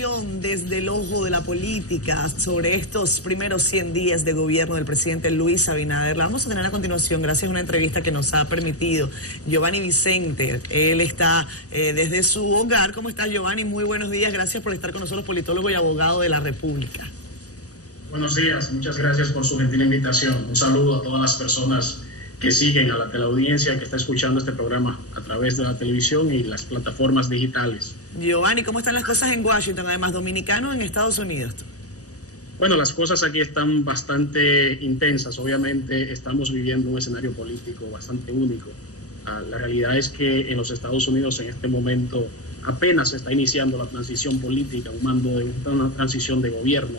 valoración desde el ojo de la política sobre estos primeros 100 días de gobierno del presidente Luis Abinader. La vamos a tener a continuación gracias a una entrevista que nos ha permitido Giovanni Vicente. Él está desde su hogar. ¿Cómo está, Giovanni? Muy buenos días. Gracias por estar con nosotros, politólogo y abogado de la República. Buenos días. Muchas gracias por su gentil invitación. Un saludo a todas las personas que siguen, a la teleaudiencia que está escuchando este programa a través de la televisión y las plataformas digitales. Giovanni, ¿cómo están las cosas en Washington, además dominicano en Estados Unidos? Bueno, las cosas aquí están bastante intensas. Obviamente estamos viviendo un escenario político bastante único. La realidad es que en los Estados Unidos en este momento apenas se está iniciando la transición política, un mando de una transición de gobierno,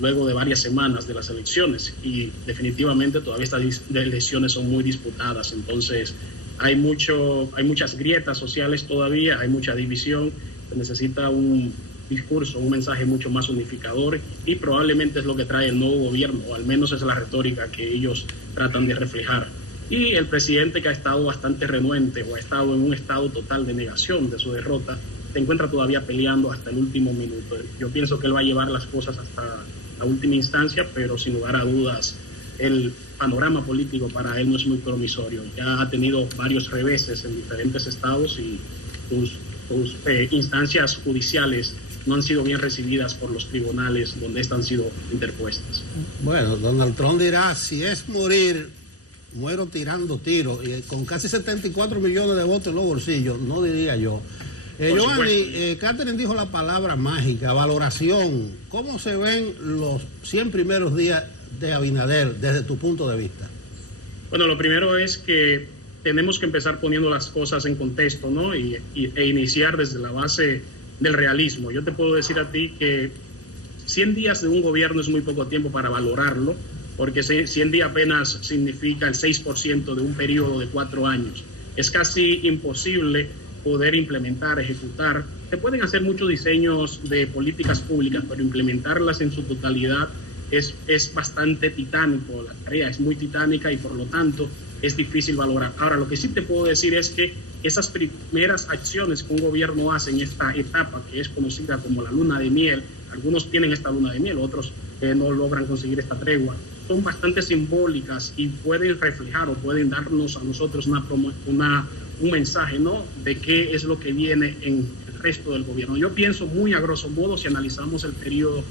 luego de varias semanas de las elecciones, y definitivamente todavía estas elecciones son muy disputadas. Entonces hay muchas grietas sociales todavía, hay mucha división. Se necesita un discurso, un mensaje mucho más unificador, y probablemente es lo que trae el nuevo gobierno, o al menos es la retórica que ellos tratan de reflejar. Y el presidente, que ha estado bastante renuente o ha estado en un estado total de negación de su derrota, se encuentra todavía peleando hasta el último minuto. Yo pienso que él va a llevar las cosas hasta la última instancia, pero sin lugar a dudas el panorama político para él no es muy promisorio. Ya ha tenido varios reveses en diferentes estados y sus instancias judiciales no han sido bien recibidas por los tribunales donde estas han sido interpuestas. Bueno, Donald Trump dirá, si es morir, muero tirando tiros, y con casi 74 millones de votos en los bolsillos, no diría yo. Giovanni, Catherine dijo la palabra mágica, valoración. ¿Cómo se ven los 100 primeros días de Abinader desde tu punto de vista? Bueno, lo primero es que tenemos que empezar poniendo las cosas en contexto, ¿no? E iniciar desde la base del realismo. Yo te puedo decir a ti que 100 días de un gobierno es muy poco tiempo para valorarlo, porque 100 días apenas significa el 6% de un periodo de 4 años. Es casi imposible poder implementar, ejecutar. Se pueden hacer muchos diseños de políticas públicas, pero implementarlas en su totalidad es bastante titánico. La tarea es muy titánica y por lo tanto es difícil valorar. Ahora, lo que sí te puedo decir es que esas primeras acciones que un gobierno hace en esta etapa, que es conocida como la luna de miel, algunos tienen esta luna de miel, otros no logran conseguir esta tregua, son bastante simbólicas y pueden reflejar o pueden darnos a nosotros un mensaje, ¿no?, de qué es lo que viene en el resto del gobierno. Yo pienso muy a grosso modo, si analizamos el periodo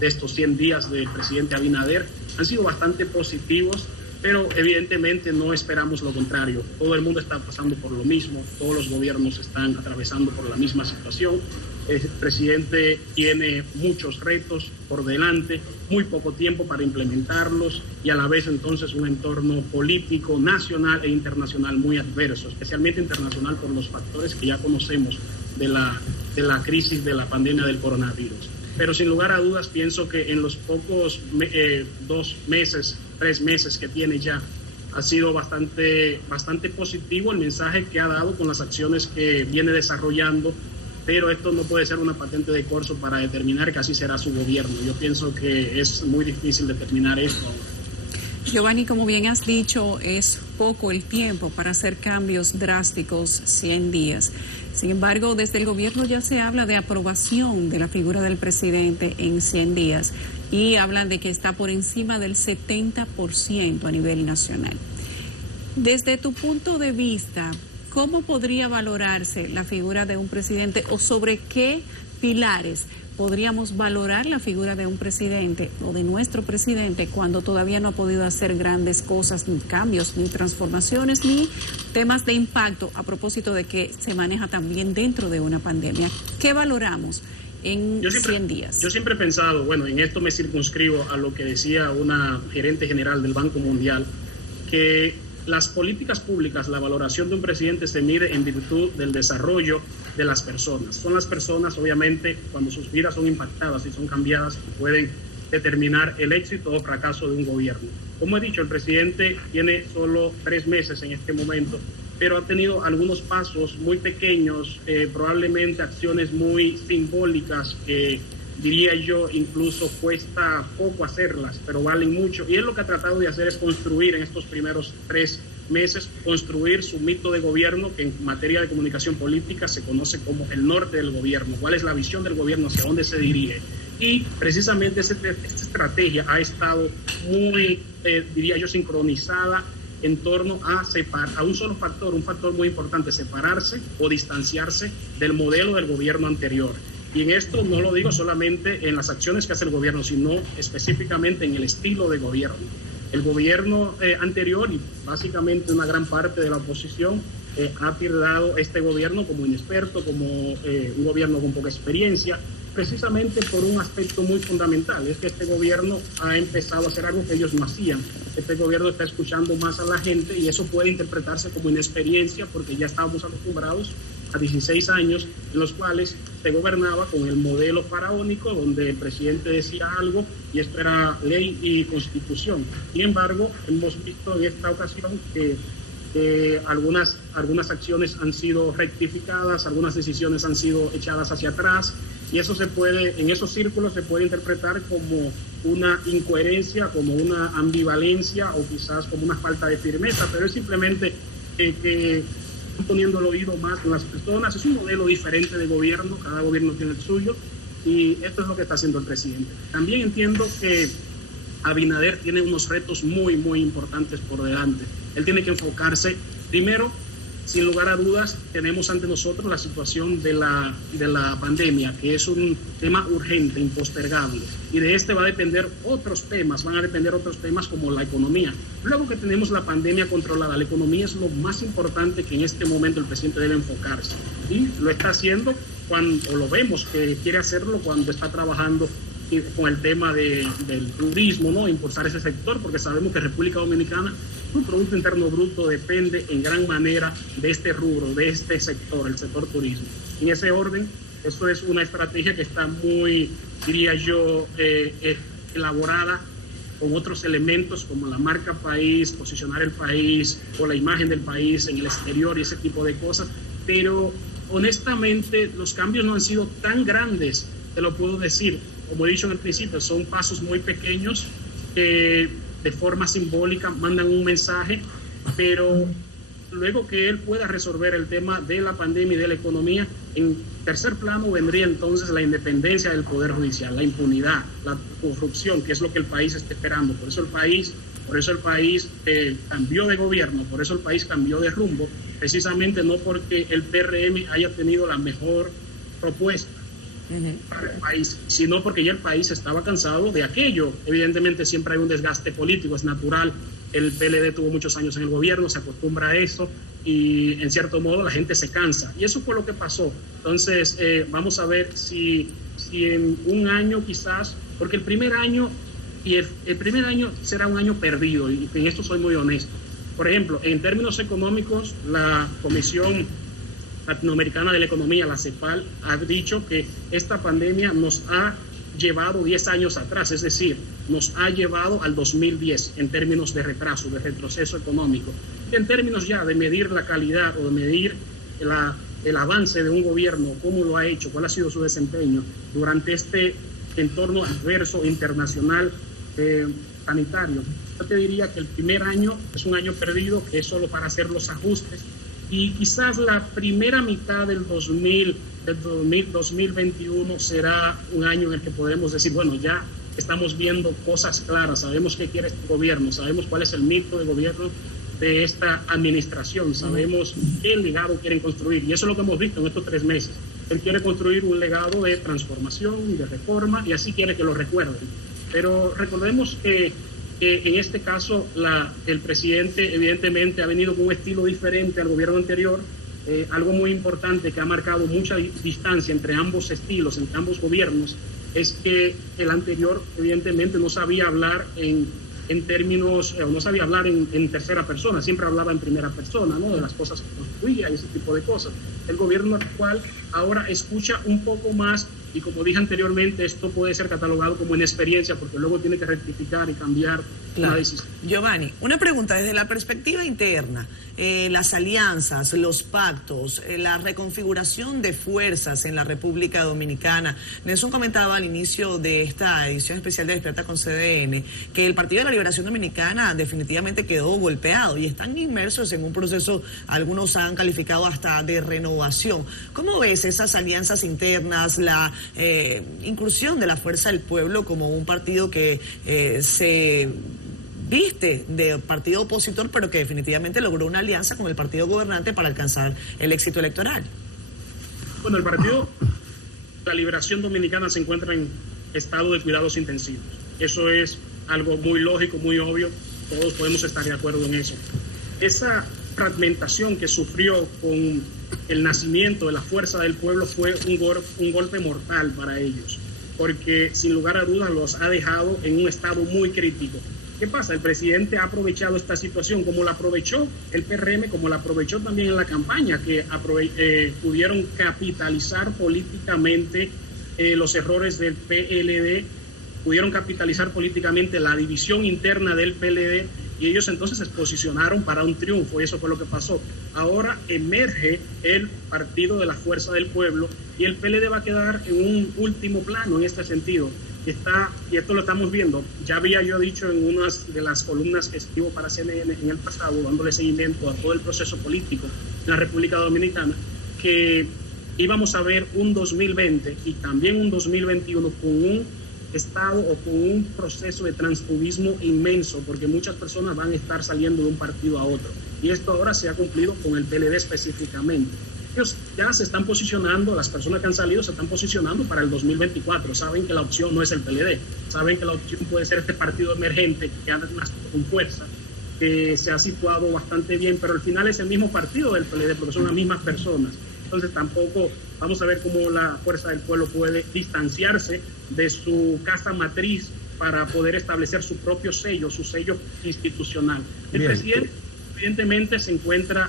de estos 100 días del presidente Abinader, han sido bastante positivos, pero evidentemente no esperamos lo contrario. Todo el mundo está pasando por lo mismo, todos los gobiernos están atravesando por la misma situación. El presidente tiene muchos retos por delante, muy poco tiempo para implementarlos y a la vez entonces un entorno político nacional e internacional muy adverso, especialmente internacional por los factores que ya conocemos de la crisis de la pandemia del coronavirus. Pero sin lugar a dudas pienso que en los pocos 3 meses que tiene ya, ha sido bastante positivo el mensaje que ha dado con las acciones que viene desarrollando, pero esto no puede ser una patente de corso para determinar que así será su gobierno. Yo pienso que es muy difícil determinar esto ahora. Giovanni, como bien has dicho, es poco el tiempo para hacer cambios drásticos, 100 días. Sin embargo, desde el gobierno ya se habla de aprobación de la figura del presidente en 100 días y hablan de que está por encima del 70% a nivel nacional. Desde tu punto de vista, ¿cómo podría valorarse la figura de un presidente o sobre qué pilares podríamos valorar la figura de un presidente o de nuestro presidente cuando todavía no ha podido hacer grandes cosas, ni cambios, ni transformaciones, ni temas de impacto a propósito de que se maneja también dentro de una pandemia? ¿Qué valoramos en 100 días? Yo siempre he pensado, bueno, en esto me circunscribo a lo que decía una gerente general del Banco Mundial, que las políticas públicas, la valoración de un presidente se mide en virtud del desarrollo de las personas. Son las personas, obviamente, cuando sus vidas son impactadas y son cambiadas, que pueden determinar el éxito o fracaso de un gobierno. Como he dicho, el presidente tiene solo 3 meses en este momento, pero ha tenido algunos pasos muy pequeños, probablemente acciones muy simbólicas que diría yo incluso cuesta poco hacerlas, pero valen mucho. Y él lo que ha tratado de hacer es construir en estos primeros 3 meses construir su mito de gobierno, que en materia de comunicación política se conoce como el norte del gobierno, cuál es la visión del gobierno, hacia dónde se dirige. Y precisamente esta estrategia ha estado muy, diría yo, sincronizada en torno a un solo factor, un factor muy importante: separarse o distanciarse del modelo del gobierno anterior. Y en esto no lo digo solamente en las acciones que hace el gobierno, sino específicamente en el estilo de gobierno. El gobierno anterior, y básicamente una gran parte de la oposición, ha tildado este gobierno como inexperto, como un gobierno con poca experiencia, precisamente por un aspecto muy fundamental: es que este gobierno ha empezado a hacer algo que ellos no hacían. Este gobierno está escuchando más a la gente, y eso puede interpretarse como inexperiencia, porque ya estábamos acostumbrados a 16 años en los cuales se gobernaba con el modelo faraónico, donde el presidente decía algo y esto era ley y constitución. Sin embargo, hemos visto en esta ocasión que algunas acciones han sido rectificadas, algunas decisiones han sido echadas hacia atrás, y eso en esos círculos se puede interpretar como una incoherencia, como una ambivalencia, o quizás como una falta de firmeza, pero es simplemente que poniendo el oído más en las personas. Es un modelo diferente de gobierno, cada gobierno tiene el suyo, y esto es lo que está haciendo el presidente. También entiendo que Abinader tiene unos retos muy, muy importantes por delante. Él tiene que enfocarse, primero, sin lugar a dudas, tenemos ante nosotros la situación de la pandemia, que es un tema urgente, impostergable, y de este van a depender otros temas como la economía. Luego que tenemos la pandemia controlada, la economía es lo más importante que en este momento el presidente debe enfocarse, y lo está haciendo o lo vemos que quiere hacerlo cuando está trabajando con el tema del turismo, ¿no? Impulsar ese sector, porque sabemos que República Dominicana, su Producto Interno Bruto depende en gran manera de este rubro, de este sector, el sector turismo. En ese orden, eso es una estrategia que está muy, diría yo, elaborada con otros elementos como la marca país, posicionar el país o la imagen del país en el exterior y ese tipo de cosas. Pero honestamente los cambios no han sido tan grandes, te lo puedo decir. Como he dicho en el principio, son pasos muy pequeños que de forma simbólica mandan un mensaje, pero luego que él pueda resolver el tema de la pandemia y de la economía, en tercer plano vendría entonces la independencia del Poder Judicial, la impunidad, la corrupción, que es lo que el país está esperando. Por eso el país cambió de gobierno, por eso el país cambió de rumbo, precisamente no porque el PRM haya tenido la mejor propuesta para el país, sino porque ya el país estaba cansado de aquello. Evidentemente siempre hay un desgaste político, es natural. El PLD tuvo muchos años en el gobierno, se acostumbra a eso, y en cierto modo la gente se cansa, y eso fue lo que pasó. Entonces vamos a ver si en un año quizás, porque el primer año será un año perdido, y en esto soy muy honesto. Por ejemplo, en términos económicos, la Comisión Latinoamericana de la Economía, la CEPAL, ha dicho que esta pandemia nos ha llevado 10 años atrás, es decir, nos ha llevado al 2010 en términos de retraso, de retroceso económico. Y en términos ya de medir la calidad o de medir el avance de un gobierno, cómo lo ha hecho, cuál ha sido su desempeño durante este entorno adverso internacional sanitario. Yo te diría que el primer año es un año perdido, que es solo para hacer los ajustes, y quizás la primera mitad del 2021 será un año en el que podremos decir, bueno, ya estamos viendo cosas claras, sabemos qué quiere este gobierno, sabemos cuál es el mito de gobierno de esta administración, sabemos qué legado quieren construir, y eso es lo que hemos visto en estos 3 meses. Él quiere construir un legado de transformación, de reforma, y así quiere que lo recuerden. Pero recordemos que en este caso el presidente evidentemente ha venido con un estilo diferente al gobierno anterior. Algo muy importante que ha marcado mucha distancia entre ambos estilos, entre ambos gobiernos, es que el anterior evidentemente no sabía hablar en términos, no sabía hablar en tercera persona, siempre hablaba en primera persona, ¿no? De las cosas que construía y ese tipo de cosas. El gobierno actual ahora escucha un poco más y como dije anteriormente, esto puede ser catalogado como inexperiencia porque luego tiene que rectificar y cambiar la decisión. Giovanni, una pregunta desde la perspectiva interna, las alianzas, los pactos, la reconfiguración de fuerzas en la República Dominicana. Nelson comentaba al inicio de esta edición especial de Despierta con CDN que el Partido de la Liberación Dominicana definitivamente quedó golpeado y están inmersos en un proceso, algunos han calificado hasta de renovación. ¿Cómo ves esas alianzas internas, la incursión de la Fuerza del Pueblo como un partido que se viste de partido opositor, pero que definitivamente logró una alianza con el partido gobernante para alcanzar el éxito electoral? Bueno, el Partido de la Liberación Dominicana se encuentra en estado de cuidados intensivos. Eso es algo muy lógico, muy obvio, todos podemos estar de acuerdo en eso. Esa fragmentación que sufrió con el nacimiento de la Fuerza del Pueblo fue un golpe mortal para ellos, porque sin lugar a dudas los ha dejado en un estado muy crítico. ¿Qué pasa? El presidente ha aprovechado esta situación, como la aprovechó el PRM, como la aprovechó también en la campaña, que pudieron capitalizar políticamente los errores del PLD, pudieron capitalizar políticamente la división interna del PLD, y ellos entonces se posicionaron para un triunfo, y eso fue lo que pasó. Ahora emerge el Partido de la Fuerza del Pueblo, y el PLD va a quedar en un último plano en este sentido. Y esto lo estamos viendo. Ya había yo dicho en una de las columnas que escribo para CNN en el pasado, dándole seguimiento a todo el proceso político en la República Dominicana, que íbamos a ver un 2020 y también un 2021 con un estado o con un proceso de transfugismo inmenso, porque muchas personas van a estar saliendo de un partido a otro. Y esto ahora se ha cumplido con el PLD específicamente. Ellos ya se están posicionando, las personas que han salido se están posicionando para el 2024. Saben que la opción no es el PLD, saben que la opción puede ser este partido emergente que anda con fuerza, que se ha situado bastante bien, pero al final es el mismo partido del PLD, porque son las mismas personas. Entonces tampoco vamos a ver cómo la Fuerza del Pueblo puede distanciarse de su casa matriz para poder establecer su propio sello, su sello institucional. El presidente evidentemente se encuentra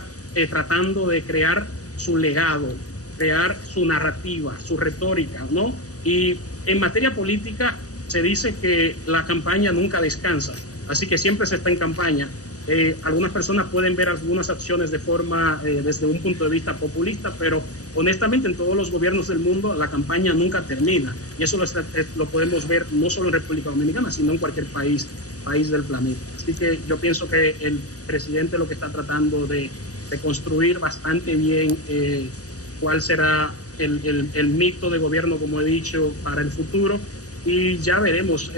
tratando de crear su legado, crear su narrativa, su retórica, ¿no? Y en materia política se dice que la campaña nunca descansa, así que siempre se está en campaña. Algunas personas pueden ver algunas acciones de forma, desde un punto de vista populista, pero honestamente en todos los gobiernos del mundo la campaña nunca termina, y eso lo podemos ver no solo en República Dominicana, sino en cualquier país del planeta. Así que yo pienso que el presidente lo que está tratando de construir bastante bien cuál será el mito de gobierno, como he dicho, para el futuro, y ya veremos.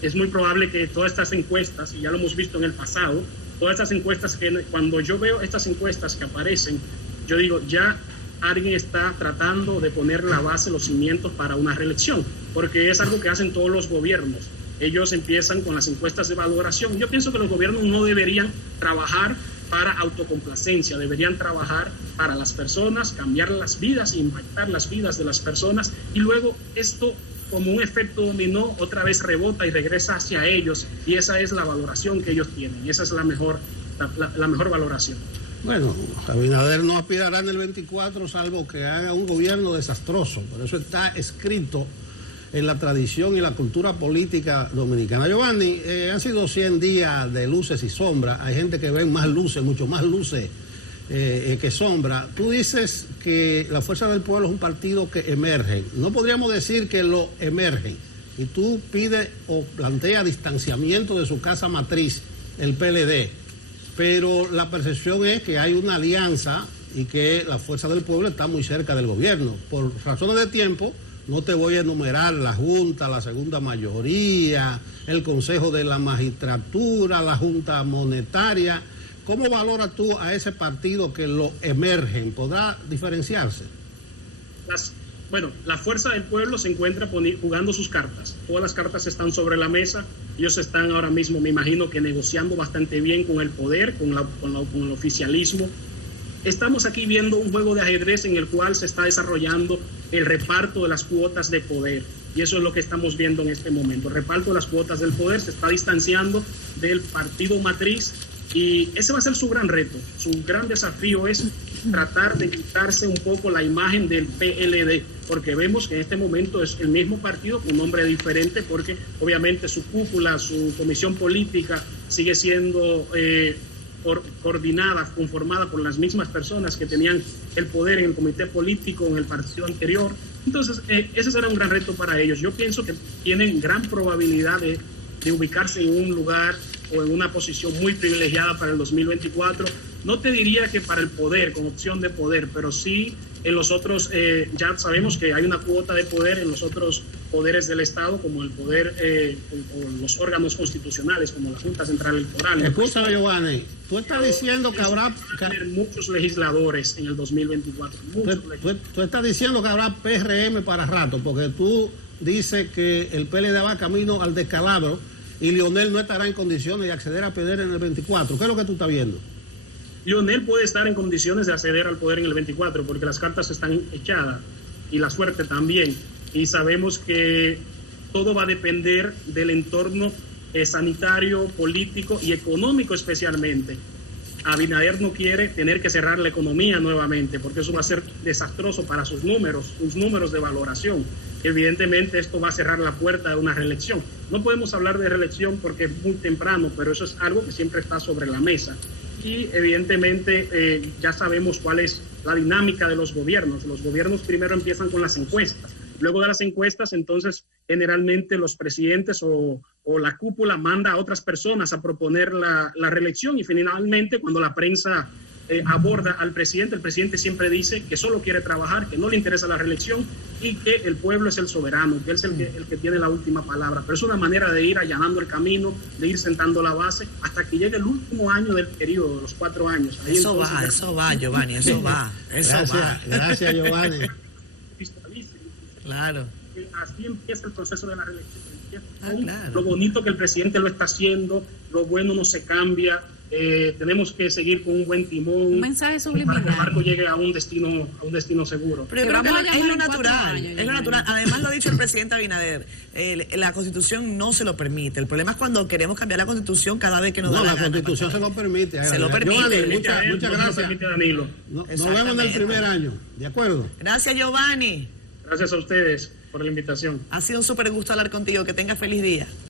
Es muy probable que todas estas encuestas, y ya lo hemos visto en el pasado, todas estas encuestas, que cuando yo veo estas encuestas que aparecen, yo digo, ya alguien está tratando de poner la base, los cimientos para una reelección, porque es algo que hacen todos los gobiernos. Ellos empiezan con las encuestas de valoración. Yo pienso que los gobiernos no deberían trabajar para autocomplacencia, deberían trabajar para las personas, cambiar las vidas, impactar las vidas de las personas, y luego esto, como un efecto dominó, otra vez rebota y regresa hacia ellos, y esa es la valoración que ellos tienen, esa es la mejor valoración. Bueno, Abinader no aspirará en el 24 salvo que haga un gobierno desastroso, por eso está escrito en la tradición y la cultura política dominicana. Giovanni, han sido 100 días de luces y sombras, hay gente que ve más luces, mucho más luces que sombra. Tú dices que la Fuerza del Pueblo es un partido que emerge. No podríamos decir que lo emerge. Y tú pides o planteas distanciamiento de su casa matriz, el PLD. Pero la percepción es que hay una alianza y que la Fuerza del Pueblo está muy cerca del gobierno. Por razones de tiempo, no te voy a enumerar la Junta, la segunda mayoría, el Consejo de la Magistratura, la Junta Monetaria. ¿Cómo valoras tú a ese partido que lo emergen? ¿Podrá diferenciarse? La Fuerza del Pueblo se encuentra jugando sus cartas. Todas las cartas están sobre la mesa. Ellos están ahora mismo, me imagino, que negociando bastante bien con el poder, con el oficialismo. Estamos aquí viendo un juego de ajedrez en el cual se está desarrollando el reparto de las cuotas de poder. Y eso es lo que estamos viendo en este momento. El reparto de las cuotas del poder se está distanciando del partido matriz Y ese va a ser su gran reto. Su gran desafío es tratar de quitarse un poco la imagen del PLD, porque vemos que en este momento es el mismo partido con un nombre diferente, porque obviamente su cúpula, su comisión política sigue siendo coordinada, conformada por las mismas personas que tenían el poder en el comité político en el partido anterior. Entonces, ese será un gran reto para ellos. Yo pienso que tienen gran probabilidad de ubicarse en un lugar o en una posición muy privilegiada para el 2024. No te diría que para el poder, con opción de poder, pero sí en los otros, ya sabemos que hay una cuota de poder en los otros poderes del Estado, como el poder, o los órganos constitucionales, como la Junta Central Electoral. Escúchame, Giovanni, tú estás diciendo que habrá muchos legisladores en el 2024. Tú estás diciendo que habrá PRM para rato, porque tú dices que el PLD va camino al descalabro y Leonel no estará en condiciones de acceder a poder en el 24. ¿Qué es lo que tú estás viendo? Leonel puede estar en condiciones de acceder al poder en el 24 porque las cartas están echadas y la suerte también. Y sabemos que todo va a depender del entorno sanitario, político y económico especialmente. Abinader no quiere tener que cerrar la economía nuevamente porque eso va a ser desastroso para sus números de valoración. Evidentemente esto va a cerrar la puerta de una reelección. No podemos hablar de reelección porque es muy temprano, pero eso es algo que siempre está sobre la mesa. Y evidentemente ya sabemos cuál es la dinámica de los gobiernos. Los gobiernos primero empiezan con las encuestas. Luego de las encuestas, entonces, generalmente los presidentes o la cúpula manda a otras personas a proponer la reelección y finalmente cuando la prensa aborda al presidente, el presidente siempre dice que solo quiere trabajar, que no le interesa la reelección y que el pueblo es el soberano, que él es el que tiene la última palabra. Pero es una manera de ir allanando el camino, de ir sentando la base hasta que llegue el último año del periodo, de los 4 años. Ahí eso va, Giovanni, eso va. Gracias, Giovanni. Claro. Así empieza el proceso de la reelección. Claro. Lo bonito que el presidente lo está haciendo, lo bueno no se cambia. Tenemos que seguir con un buen timón. Un mensaje subliminal. Para que el barco llegue a un destino seguro. Pero yo creo que es lo natural. Es lo natural. Además lo ha dicho el presidente Abinader. La Constitución no se lo permite. El problema es cuando queremos cambiar la Constitución cada vez que nos da la gana. La Constitución se lo permite. Se lo permite. Muchas gracias. Nos vemos en el primer año. ¿De acuerdo? Gracias, Giovanni. Gracias a ustedes por la invitación. Ha sido un súper gusto hablar contigo. Que tengas feliz día.